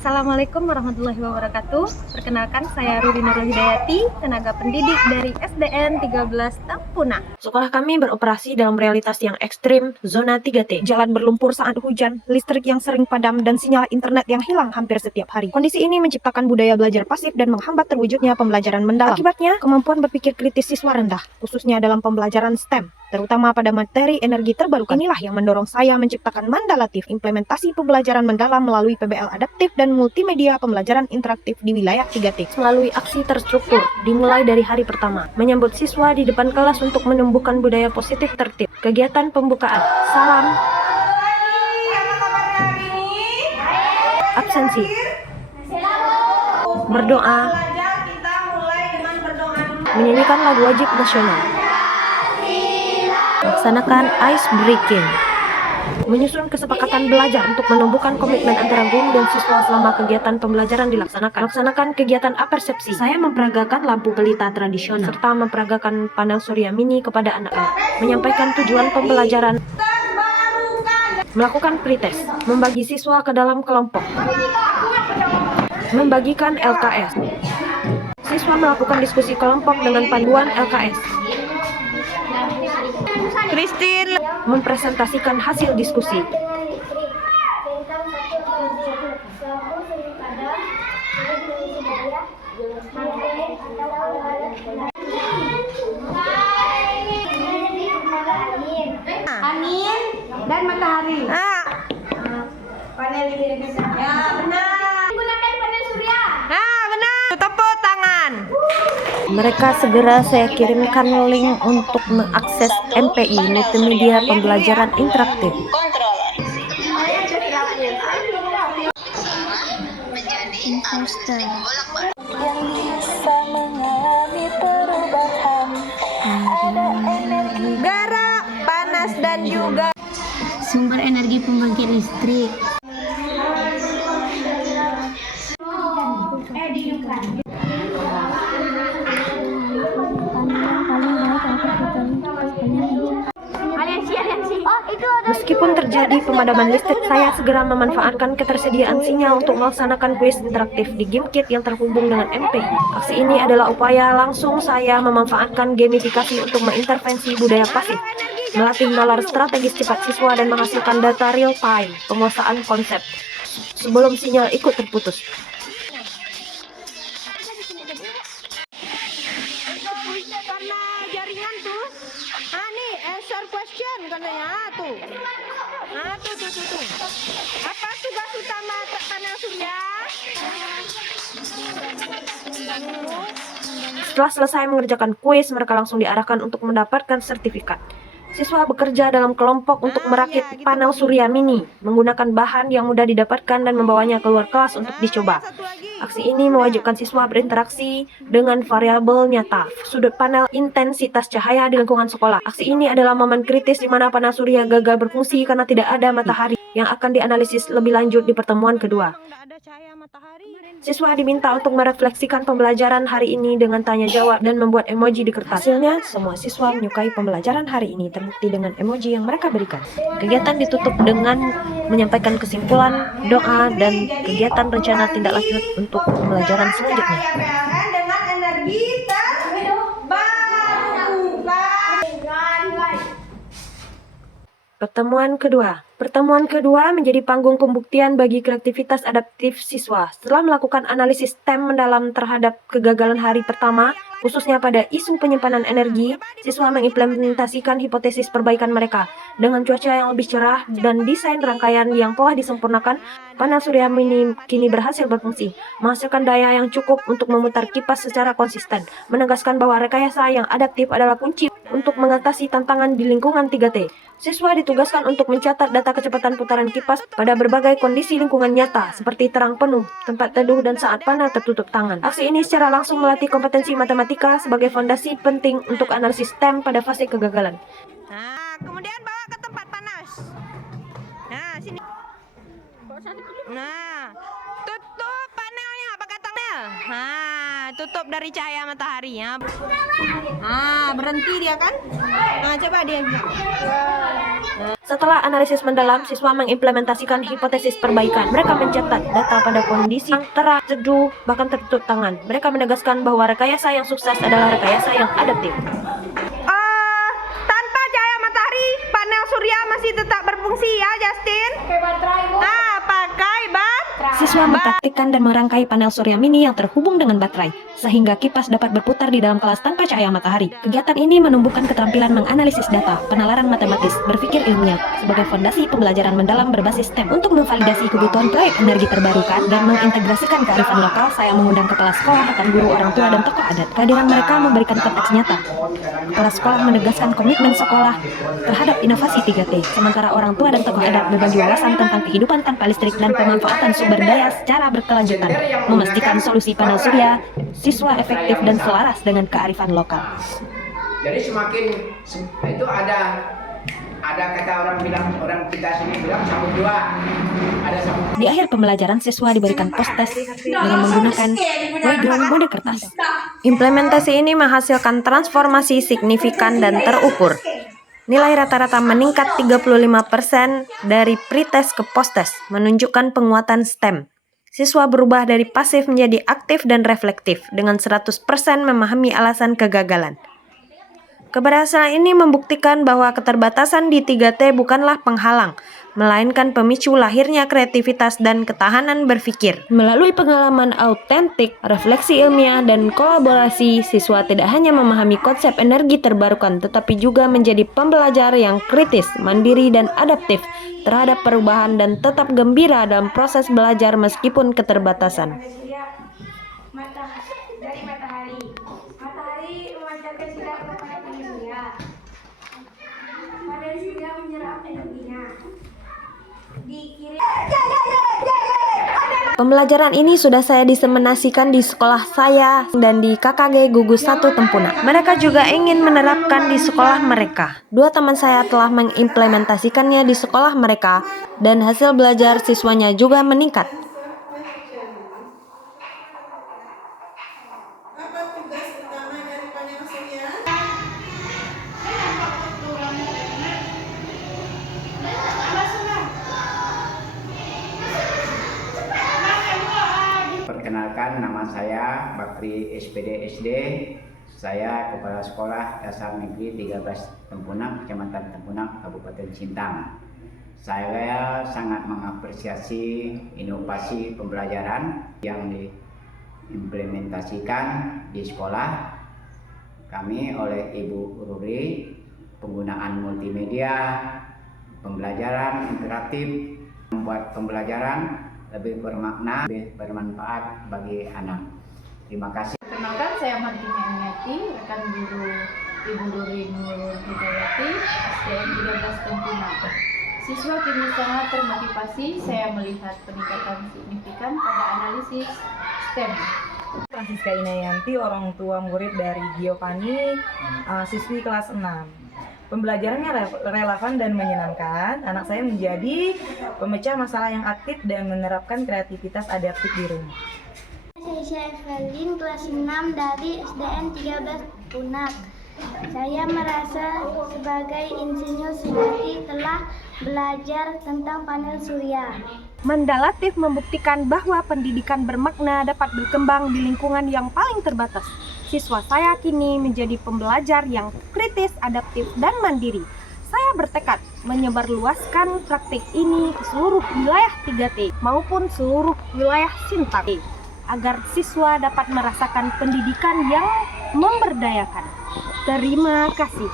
Assalamualaikum warahmatullahi wabarakatuh. Perkenalkan, saya Ruri Nurul Hidayati, tenaga pendidik dari SDN 13 Tampuna. Sekolah kami beroperasi dalam realitas yang ekstrim, zona 3T. Jalan berlumpur saat hujan, listrik yang sering padam, dan sinyal internet yang hilang hampir setiap hari. Kondisi ini menciptakan budaya belajar pasif dan menghambat terwujudnya pembelajaran mendalam. Akibatnya, kemampuan berpikir kritis siswa rendah, khususnya dalam pembelajaran STEM, terutama pada materi energi terbarukan. Inilah yang mendorong saya menciptakan Mandalatif, implementasi pembelajaran mendalam melalui PBL adaptif dan multimedia pembelajaran interaktif di wilayah 3T. Melalui aksi terstruktur, dimulai dari hari pertama, menyambut siswa di depan kelas untuk menumbuhkan budaya positif tertib. Kegiatan pembukaan, salam, absensi, berdoa, menyanyikan lagu wajib nasional, melaksanakan ice breaking, menyusun kesepakatan belajar untuk menumbuhkan komitmen antara guru dan siswa selama kegiatan pembelajaran dilaksanakan. Melaksanakan kegiatan apersepsi. Saya memperagakan lampu pelita tradisional serta memperagakan panel surya mini kepada anak-anak. Menyampaikan tujuan pembelajaran. Melakukan pretest. Membagi siswa ke dalam kelompok. Membagikan LKS. Siswa melakukan diskusi kelompok dengan panduan LKS. Christine mempresentasikan hasil diskusi. Angin dan matahari. Panel ini ya benar. Gunakan panel surya. Benar. Tepuk tangan. Mereka segera saya kirimkan link untuk mengakses MPI, multimedia pembelajaran interaktif. Imposter yang bisa mengalami perubahan, ada energi Gerak, panas dan juga sumber energi pembangkit listrik. Meskipun terjadi pemadaman listrik, saya segera memanfaatkan ketersediaan sinyal untuk melaksanakan kuis interaktif di game kit yang terhubung dengan MPI. Aksi ini adalah upaya langsung saya memanfaatkan gamifikasi untuk mengintervensi budaya pasif, melatih nalar strategis cepat siswa dan menghasilkan data real time, penguasaan konsep, sebelum sinyal ikut terputus. Karena jaringan tuh, nih answer question katanya tuh. Tuh. Apa tugas utama panel surya? Setelah selesai mengerjakan kuis, mereka langsung diarahkan untuk mendapatkan sertifikat. Siswa bekerja dalam kelompok untuk merakit panel surya mini, menggunakan bahan yang mudah didapatkan dan membawanya keluar kelas untuk dicoba. Aksi ini mewajibkan siswa berinteraksi dengan variabel nyata, sudut panel, intensitas cahaya di lingkungan sekolah. Aksi ini adalah momen kritis di mana panel surya gagal berfungsi karena tidak ada matahari, yang akan dianalisis lebih lanjut di pertemuan kedua. Siswa diminta untuk merefleksikan pembelajaran hari ini dengan tanya jawab dan membuat emoji di kertas. Hasilnya, semua siswa menyukai pembelajaran hari ini, terbukti dengan emoji yang mereka berikan. Kegiatan ditutup dengan menyampaikan kesimpulan, doa, dan kegiatan rencana tindak lanjut untuk pembelajaran selanjutnya. Dengan energi terbarukan. Pertemuan kedua menjadi panggung pembuktian bagi kreativitas adaptif siswa. Setelah melakukan analisis STEM mendalam terhadap kegagalan hari pertama, khususnya pada isu penyimpanan energi, siswa mengimplementasikan hipotesis perbaikan mereka. Dengan cuaca yang lebih cerah dan desain rangkaian yang telah disempurnakan, panel surya mini kini berhasil berfungsi, menghasilkan daya yang cukup untuk memutar kipas secara konsisten, menegaskan bahwa rekayasa yang adaptif adalah kunci untuk mengatasi tantangan di lingkungan 3T. Siswa ditugaskan untuk mencatat data kecepatan putaran kipas pada berbagai kondisi lingkungan nyata, seperti terang penuh, tempat teduh, dan saat panel tertutup tangan. Aksi ini secara langsung melatih kompetensi matematika sebagai fondasi penting untuk analisis STEM pada fase kegagalan. Kemudian bawa ke tempat panas. Sini. Tutup panelnya pakai tangan. Tutup dari cahaya matahari ya. Berhenti dia kan? Coba dia. Setelah analisis mendalam, siswa mengimplementasikan hipotesis perbaikan. Mereka mencatat data pada kondisi yang terang, teduh, bahkan tertutup tangan. Mereka menegaskan bahwa rekayasa yang sukses adalah rekayasa yang adaptif. Tanpa cahaya matahari, panel surya masih tetap berfungsi ya, Justin? Pakai baterai, Bu. Pakai baterai. Siswa mempraktikkan dan merangkai panel surya mini yang terhubung dengan baterai, sehingga kipas dapat berputar di dalam kelas tanpa cahaya matahari. Kegiatan ini menumbuhkan keterampilan menganalisis data, penalaran matematis, berpikir ilmiah, sebagai fondasi pembelajaran mendalam berbasis STEM. Untuk memvalidasi kebutuhan proyek energi terbarukan dan mengintegrasikan kearifan lokal, saya mengundang kepala sekolah, rekan guru, orang tua, dan tokoh adat. Kehadiran mereka memberikan konteks nyata. Kepala sekolah menegaskan komitmen sekolah terhadap inovasi 3T, sementara orang tua dan tokoh adat berbagi wawasan tentang kehidupan tanpa listrik dan pemanfaatan sumber daya secara berkelanjutan, memastikan solusi panel surya siswa efektif dan selaras dengan kearifan lokal. Jadi semakin itu ada kata orang kita sini bilang sambut dua. Ada sambut. Di akhir pembelajaran, siswa diberikan post-test dengan menggunakan background mode kertas. Implementasi ini menghasilkan transformasi signifikan dan terukur. Nilai rata-rata meningkat 35% dari pretest ke post-test, menunjukkan penguatan STEM. Siswa berubah dari pasif menjadi aktif dan reflektif, dengan 100% memahami alasan kegagalan. Keberhasilan ini membuktikan bahwa keterbatasan di 3T bukanlah penghalang, melainkan pemicu lahirnya kreativitas dan ketahanan berpikir. Melalui pengalaman autentik, refleksi ilmiah, dan kolaborasi, siswa tidak hanya memahami konsep energi terbarukan, tetapi juga menjadi pembelajar yang kritis, mandiri, dan adaptif terhadap perubahan dan tetap gembira dalam proses belajar meskipun keterbatasan. Dari matahari. Matahari memancarkan sinar kepada panel surya. Panel surya menyerap energinya. Pembelajaran ini sudah saya diseminasikan di sekolah saya dan di KKG Gugus 1 Tempuna. Mereka juga ingin menerapkan di sekolah mereka. 2 teman saya telah mengimplementasikannya di sekolah mereka dan hasil belajar siswanya juga meningkat. Apa tugas utama dari panel surya? Perkenalkan, nama saya Bakri SPD SD. Saya Kepala Sekolah Dasar Negeri 13 Tempuna, Kecamatan Tempuna, Kabupaten Sintang. Saya sangat mengapresiasi inovasi pembelajaran yang diimplementasikan di sekolah kami oleh Ibu Ruri. Penggunaan multimedia, pembelajaran interaktif membuat pembelajaran lebih bermakna, lebih bermanfaat bagi anak. Terima kasih. Perkenalkan, saya Martina Eniati, rekan guru Ibu Ruri Nur Hidayati, SDN 13 Tempuna. Siswa kini sangat termotivasi, saya melihat peningkatan signifikan pada analisis STEM. Francisca Inayanti, orang tua murid dari Giovanni, siswi kelas 6. Pembelajarannya relevan dan menyenangkan. Anak saya menjadi pemecah masalah yang aktif dan menerapkan kreativitas adaptif di rumah. Saya Evelyn, kelas 6 dari SDN 13 Punak. Saya merasa sebagai insinyur sejati telah belajar tentang panel surya. Mendalatif membuktikan bahwa pendidikan bermakna dapat berkembang di lingkungan yang paling terbatas. Siswa saya kini menjadi pembelajar yang kritis, adaptif, dan mandiri. Saya bertekad menyebarluaskan praktik ini ke seluruh wilayah 3T maupun seluruh wilayah Sintang agar siswa dapat merasakan pendidikan yang memberdayakan. Terima kasih.